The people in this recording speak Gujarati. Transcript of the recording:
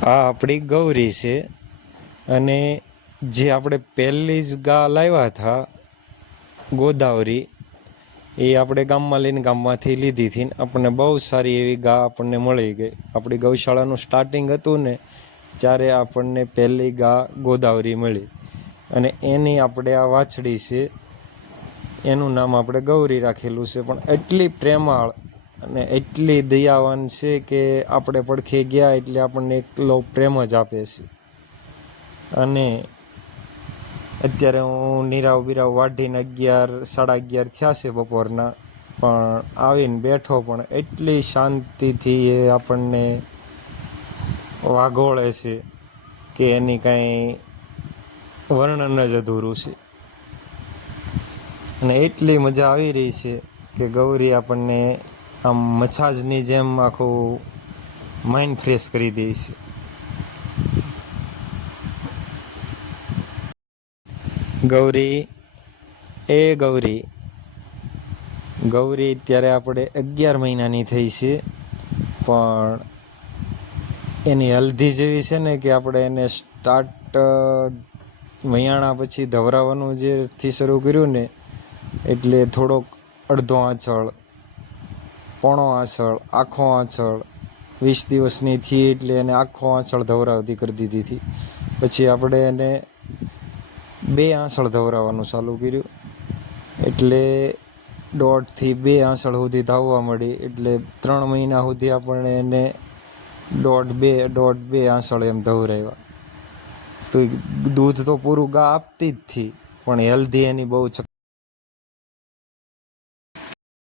આ આપણી ગૌરી છે અને જે આપણે પહેલી જ ગા લાવ્યા હતા ગોદાવરી એ આપણે ગામમાં લઈને ગામમાંથી લીધી હતી. આપણને બહુ સારી એવી ગા આપણને મળી ગઈ. આપણી ગૌશાળાનું સ્ટાર્ટિંગ હતું ને ત્યારે આપણને પહેલી ગા ગોદાવરી મળી અને એની આપણે આ વાછડી છે એનું નામ આપણે ગૌરી રાખેલું છે. પણ એટલી પ્રેમાળ અને એટલી દયાવાન છે કે આપણે પડખે ગયા એટલે આપણને એકલો પ્રેમ જ આપે છે. અને અત્યારે હું નીરાવ બીરાવ વાઢીને 11-11:30 થયા છે બપોરના, પણ આવીને બેઠો પણ એટલી શાંતિથી એ આપણને વાઘોળે છે કે એની કાંઈ વર્ણન જ અધૂરું છે. અને એટલી મજા આવી રહી છે કે ગૌરી આપણને આમ મસાજની જેમ આખું માઇન્ડ ફ્રેશ કરી દે છે. ગૌરી ગૌરી અત્યારે આપણે 11 મહિનાની થઈ છે, પણ એની હલ્દી જેવી છે ને કે આપણે એને સ્ટાર્ટ મયાણા પછી ધવરાવાનું જેથી શરૂ કર્યું ને એટલે થોડોક અડધો આંચળ, પોણો આંચળ, આખો આંચળ 20 દિવસની થઈ એટલે એને આખો આંચળ ધવરાવતી કરી દીધી હતી. પછી આપણે એને 2 આંચળ ધવરાવવાનું ચાલુ કર્યું એટલે 1.5 થી 2 આંચળ સુધી ધાવવા મળી. એટલે 3 મહિના સુધી આપણે એને 1.5-2 આંચળ એમ ધવરાવ્યા. તો દૂધ તો પૂરું ગા આપતી જ થી, પણ હેલ્ધી એની બહુ